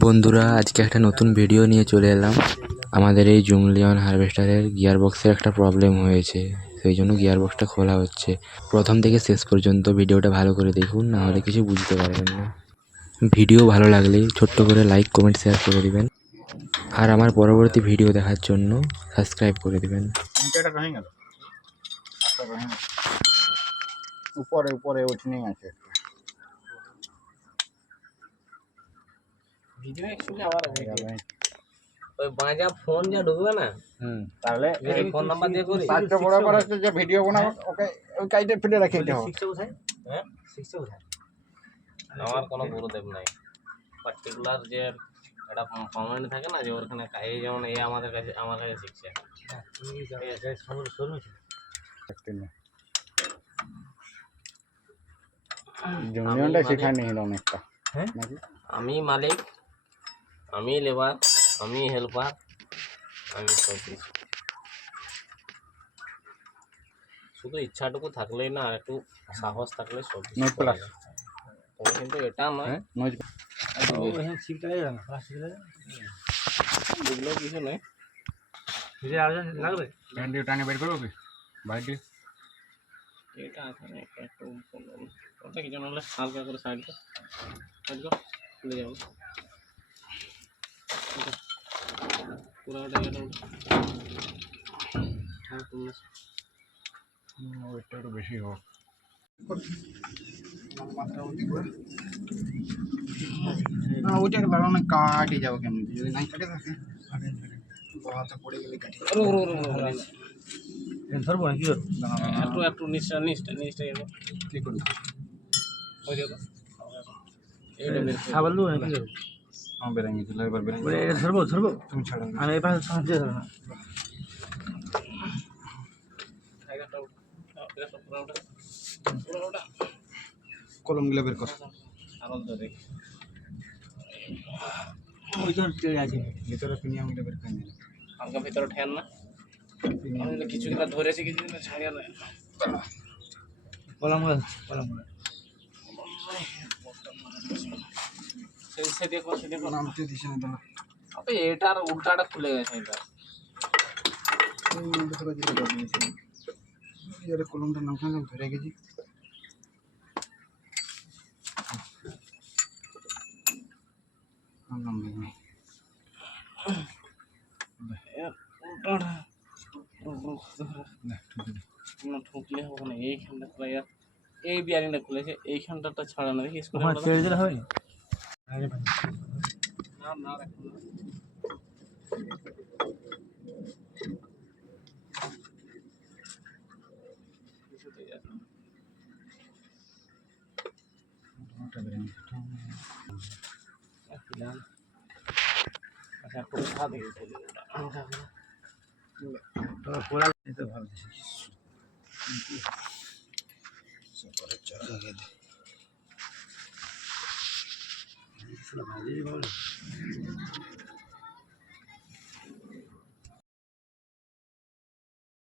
বন্ধুরা, আজকে একটা নতুন ভিডিও নিয়ে চলে এলাম। আমাদের এই জুম লিওন হারভেস্টারের গিয়ার বক্সের একটা প্রবলেম হয়েছে, সেই জন্য গিয়ার বক্সটা খোলা হচ্ছে। প্রথম থেকে শেষ পর্যন্ত ভিডিওটা ভালো করে দেখুন, না হলে কিছু বুঝতে পারবেন না। ভিডিও ভালো লাগলে ছোট্ট করে লাইক, কমেন্ট, শেয়ার করে দিবেন। আর আমার পরবর্তী ভিডিও দেখার জন্য সাবস্ক্রাইব করে দিবেন। উপরে উপরে ওঠেনি আছে ভিডিও অ্যাকচুয়ালি আমার ওই বাঁজা ফোন যা ঢুকবে না, তাহলে এই ফোন নাম্বার দিয়ে করি। পাঁচটা বড় করে যে ভিডিও বানাবো ওকে ওই কাইটে ফেলে রাখি দিতে হবে। হ্যাঁ, আমার কোনো গুরুদেব নাই। পার্টিকুলার যে একটা কমেন্ট থাকে না, যে ওখানে এই যেমন এই আমাদের কাছে আমার কাছে শিখছে। জুনিয়রটা শেখায়নি অনেকটা। হ্যাঁ, আমি মালিক, আমি লেবার, আমি হেল্পার, আমি সব কিছু। শুধু ইচ্ছাটুকু থাকলেই না, আর একটু সাহস থাকলে সব কিছু করা যায়। তবে কিন্তু এটা নয় বুঝলেও কিছু নেই। লাগবে ব্যান্ডেড টানে বের করো কি বাইরে এটা এখানে একটু ওটা কিছু না হলে হালকা করে সাইড খুলে যাবো পুরো ওটা ওইটা একটু বেশি হোক। ওইটাকে লাগানো কাটে যাবো কেমন, যদি নাই কাটে থাকে হাতে পড়ে গেলে কাটে ধরবো না কি একটু একটু নিচটা গেল কি করবো ওই দেখো এইটা বের খাবার দেবো নাকি হ্যাঁ বেরেঙ্গি দিলে এবার বেরেঙ্গি ধরবো তুমি ছাড়ো আমি এবার সাহায্য করবো না কলম গুলো বের কর আরো তো দেখ ওই তো আছে ভিতরে পিনিয়াম গুলো বের করে নিন হালকা ভিতরে ঠেন না আমি কিছু দিন ধরেছি কিছু দিন ছাড়িয়া না কলম সে দেখো নামতে দিছে না দাঁড়া আবে এটার উল্টাটা খুলে গেছে এটা এই মধ্যে থেকে দিতে পারবি এর কলমটা নামখানে ধরে গেছি নাম দেখি না ঠুকলে হবে না এইখানটা প্রায় এই বিয়ারিংটা খুলেছে এইখানটা ছাড়ানো দেখি স্কুলে ছেড়ে দিলে হবে না না রাখুন কিছুতেই যাচ্ছে না আচ্ছা একটু খা দেখি পোড়া তো ভালো ভালো